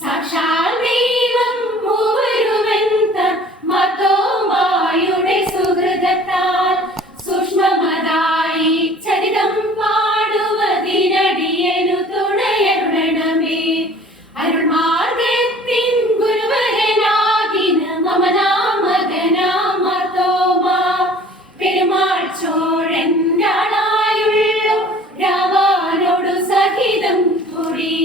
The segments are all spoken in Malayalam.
സാക്ഷാൽ ദൈവം മൂവരുമെന്ന മതോമായുടെ സുഹൃതത്താൽ സൂക്ഷ്മമതായി ചരിതം പാടുവതിനടിയനു തുണയരുണമേ. അരുൾമാർഗത്തിൻ ഗുരുവരനാകിന മമനാമകനാം മർത്തോമാ പെരുമാൾ ചോഴൻ രാളായുള്ളു രാമാനോടു സഹിതം കൂടി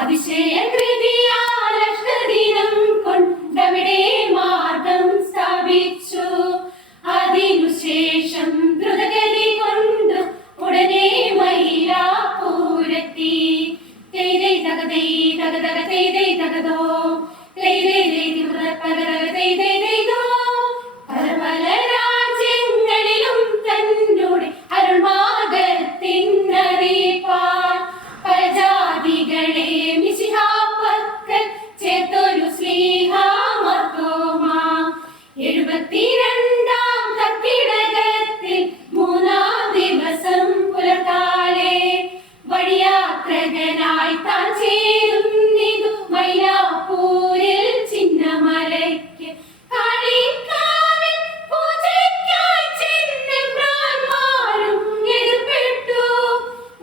അതിശയകൃതിയാലഷ്ടദിനം കൊണ്ടവിടെ മാർഗം സ്ഥാപിച്ചു. അതിനുശേഷം ദ്രുതഗതി കൊണ്ട് ഉടനെ മൈലാപ്പൂരെത്തി. തൈതൈ തകതൈ തകതക തൈതൈ തകതോ തൈതൈ തൈതൈ തൈതോ. പല പല രാജ്യങ്ങളിലും തന്നോട് അരുൾമാർഗത്തിനറിയിപ്പാൻ പല ജാതികളെ മിശിഹാപ്പക്കൽ ചേർത്തൊരു സ്ലീഹാ മർത്തോമാ. 72 കർക്കിടകത്തിൽ 3-ാം ദിവസം പുലർക്കാലെ വഴിയാത്രകനായി താൻ ചേരുന്നിതു മൈലാപ്പൂരിൽ ചിന്നമലയ്ക്ക്. കാളികാവിൽ പൂജയ്ക്കായി ചെന്നെമ്പ്രാന്മാരും എതിർപ്പെട്ടു.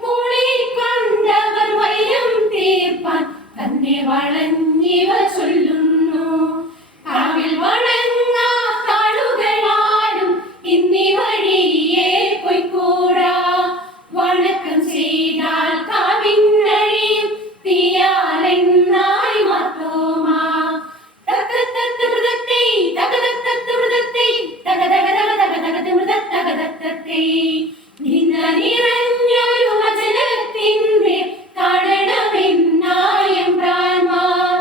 മൂളിക്കൊണ്ടവർ വൈരം തീർപ്പാൻ തന്നെ വളഞ്ഞിവ ചൊല്ലുന്നു. കാവിൽ വണങ്ങാത്താളുകളാലും ഇന്നീ വഴിയെ പൊയ്ക്കൂടാ. വണക്കം ചെയ്താൽ കാവിന്നഴിയും തീയാലെന്നായി മർത്തോമാ. നിറഞ്ഞൊരു വചനത്തിൻ്റെ കാണണമെന്നായം പ്രാന്മാർ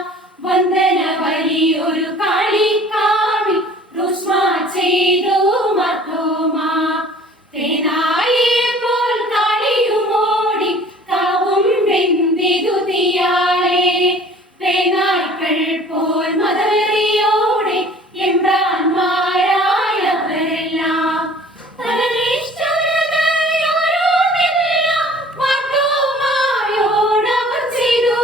വന്ദന വലിയൊരു കാളിക്കാവിൽ റുഷ്മ ചെയ്തു മർത്തോമാ. തേനായെ പോൽ കാളിയുമോടി കാവും വെന്തിതു തീയാലെ. തേനായ്ക്കൾ പോൽ മതവെറിയോടെ എമ്പ്രാന്മാരായവരെല്ലാം മർത്തോമായോടവർ ചെയ്തു.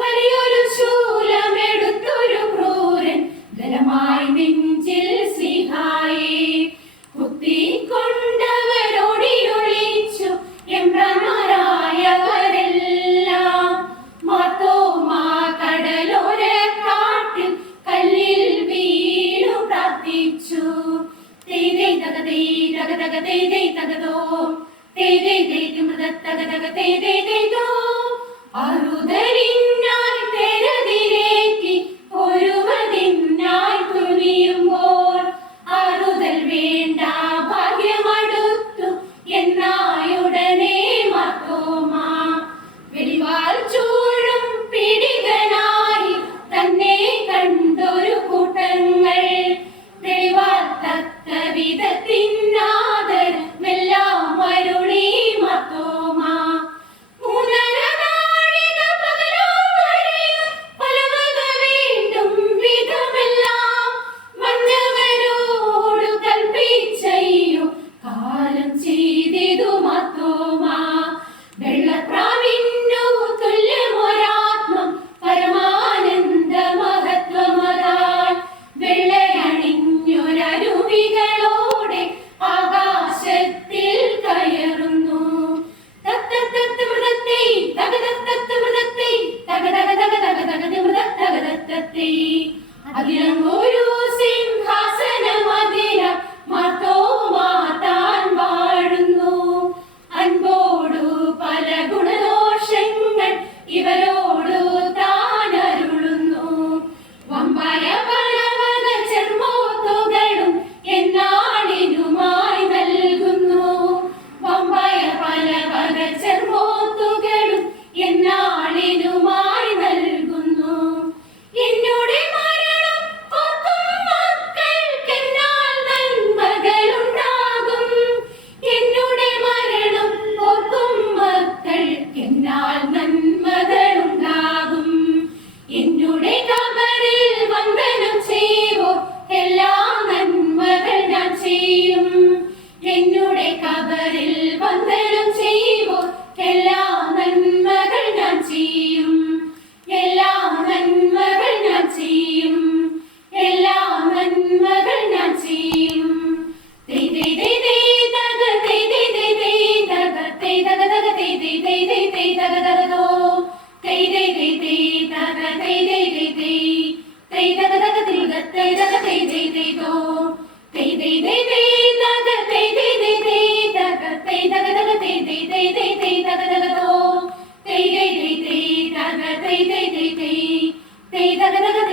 വലിയൊരു ശൂലമെടുത്തൊരു ക്രൂരൻ ബലമായി നെഞ്ചിൽ സിഹായെ കുത്തിക്കൊണ്ടവരോടിയൊളിച്ചു എമ്പ്രാന്മാരായവരെല്ലാം. മർത്തോമാ കടലോര കാട്ടിൽ കല്ലിൽ വീണു പ്രാർത്ഥിച്ചു. തൈതൈ തകതൈ തകതക തൈതൈ തകതോ തൈതൈ തൈതി മൃതത്തകതക തൈതൈ തൈതോ. അറുതലിനായി തെരതിലേക്ക് ഒരുവതിനായി തുനിയുമ്പോൾ അറുതൽ വേണ്ട ഭാഗ്യമടുത്തു എന്നായുടനെ മർത്തോമാ. വെളിവാൽ ചൂഴും പിടികനായി തന്നെ കണ്ടൊരു കൂട്ടങ്ങൾ തെളിവാത്തക്ക വിധത്തിനാദരമെല്ലാം മരുളി മർത്തോമാ. 3.5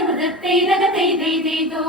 മൃതത്തെയ്തകത്തെയ്തെയ്തെയ്തോ